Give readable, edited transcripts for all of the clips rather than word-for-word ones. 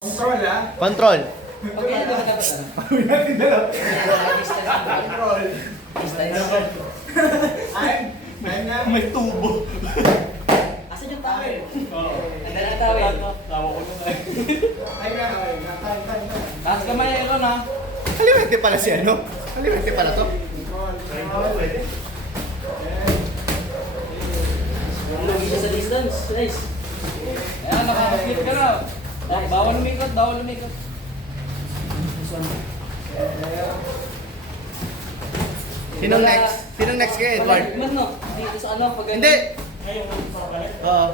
Control, ha? Control. Okay, ano ba dapat ano? Kami natin dalawa. Control. Distance. I'm na. May tubo. Asan yung towel? Oo. Nandala ang towel. Tawa ko na. Ay na, ay na. Time. Taas kamay Aaron ha. Kaliwete pala si ano? Kaliwete pala to. Control. Lugi siya sa distance. Nice. Ayan, nakakakit ka na. Bawal lumikot, bawal lumikot. Sinong next? Sinong next kay Edward? Man no. Dito sa ano pag Hindi. Oo.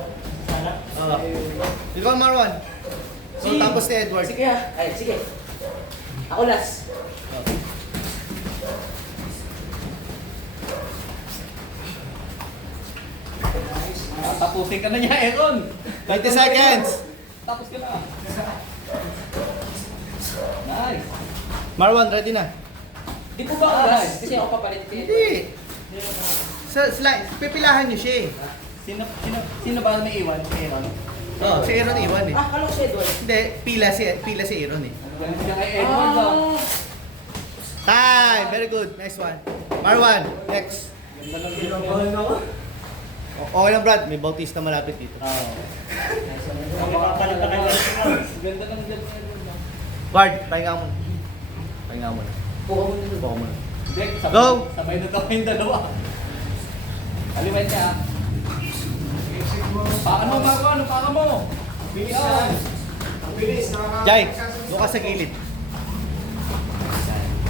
Oo. Ikaw Marwan. So tapos ni Edward. Sige ha. Ay, sige. Ako last. Tapusin ka na niya, Aaron. 20 seconds. Tapos ka na. Nice. Marwan, ready na? Di po ba ako last? Kasi ako papalit din. Hindi. Sa slide, pipilahan niyo siya eh. Sino ba may iwan? Si Aaron. Oo, si Aaron iwan eh. Ah, kala ko si Edward. Hindi, pila si Aaron eh. Ganun siya kay Edward. ah. Time! Very good. Next one. Marwan, next. Ganda ng ginawa. Okay lang Brad, may Bautista malapit dito. Oo. Ganda ng ginawa. Bard, pahinga mo. Pahinga mo na. Buka mo nito. Buka mo na. Dek, Go! Sabay na kami yung dalawa. Kaliwat ka. Paano mo, Marco? Ano paka mo? Bilis yan. Ang bilis. Jai, doon ka sa gilid.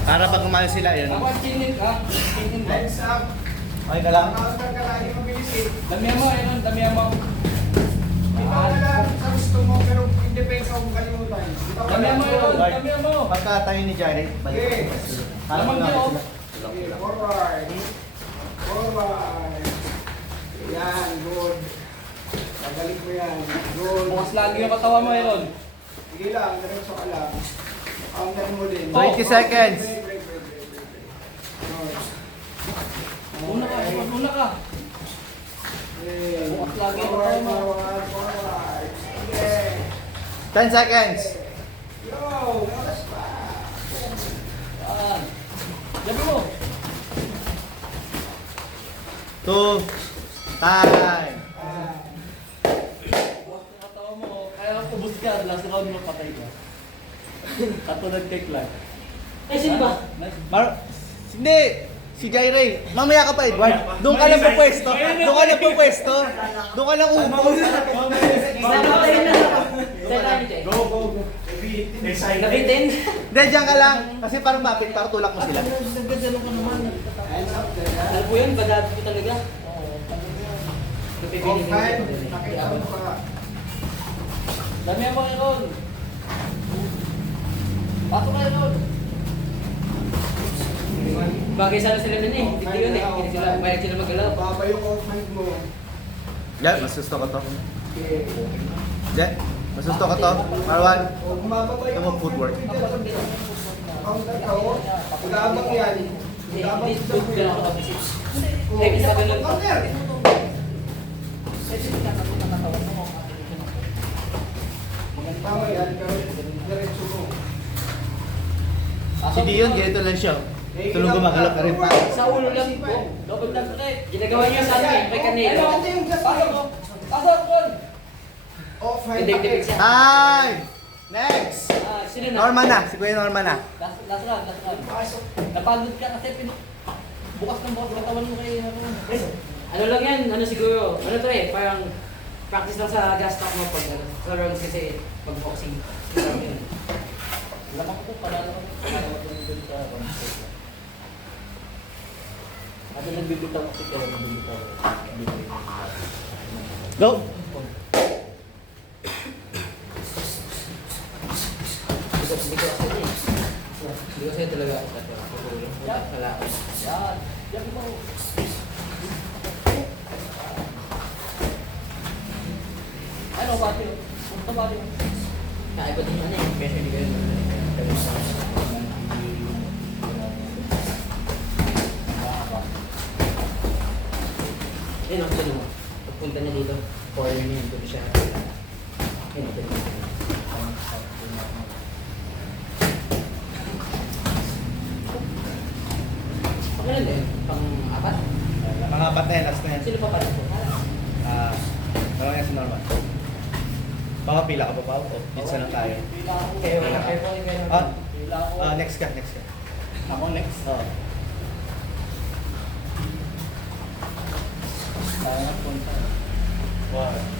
Para pag umalis sila, yun. Ako, chinin ka. Chinin ka. Hands up. Okay ka lang? Nakasal ka lagi mabilis eh. Damihan mo, Aaron. Damihan mo. Ikaw na lang sa gusto mo, pero in defense ako kalimutan. Ikaw na Damihan lang. mo, Aaron. Damihan mo. Pagka tayo ni Jared, balik. Okay. Harap Lamang na niyo. sila. Okay, forward. Forward. Yan, good. Pagaling mo yan. Good. Bukas lagi yung katawa mo, Aaron. Sige lang, diretso ka lang. Counter mo din. 20 seconds. Break. Una ka, Aaron. Una ka. Okay. Bukas lagi yung Forward, katawa mo. forward. Sige. 10 seconds. Yo, oras pa. Yan. Yabi mo. 2. Time. Bukas yung katawa mo. Kaya ubus ka. Last round mo, patay ka. Katulad kay Clark. Eh, sino ba? Hindi! Si Jaire. Mamaya ka pa, Edward. Doon ka lang po pwesto. Doon ka lang po pwesto. Doon ka lang upo. Napatayin na ako. Saan tayo ni Jay? Go. Nabitin? Hindi, dyan ka lang. Kasi parang mapit, para tulak mo sila. Hands up there. Ano po yun? Badado ko talaga. Off time. Nakita mo pa. Damihan mo, Aaron. Pato ka, Aaron. Bagay sana sila nun eh. Hindi yun eh. Hindi sila. Bayag sila magalaw. Baba yung off hand mo. Yan, mas gusto ko to. Okay. Yan, mas gusto ko to. Marwan, O, bumaba ito mo footwork. Counter ka, o. Magabang yan. Hindi, Magabang hindi. Good ka ako. Oh, Eh, isa ka lang. counter. Tama yan, pero diretso mo. Si Dion, ganito lang siya. Tulong gumagalap ka rin pa. Sa ulo lang po. Double tap ulit. Ginagawa niyo sa amin. Kay Canelo. Pasok mo. Pasok mo. Off hand. Hindi, hindi. Time! Next! Ah, sino na? Norma na, si Kuya Norma na. Last round, last round. Pasok. Napagod ka kasi bukas ng bukas katawan mo kay Ano lang yan? Ano siguro? Ano to eh? Parang practice lang sa gas tank mo pag ano. Sa rounds kasi mag-boxing. Lamang ko panalo ko. Panalo ko dun sa ano nang bibitaw kasi kaya nang bibitaw. Go! Hindi ko kasi eh. Hindi ko kasi talaga. Wala. Yan. Yan mo. Ano ba ito? Punta ba ito? Naiba din ano eh. Kasi hindi ko yun. Ayun o, sino mo? Pagpunta niya dito, foreign niya, dito siya. Ayun o, Ilan eh? Pang-apat? Mga apat na yan, last na yan. Sino pa pala po? Ano yan si Norman? Baka pila ka pa pa o pizza lang tayo. Pila ako. Kayo po, kayo. Pila ako. Next ka. Ako next. Oo. Sana punta. Wow.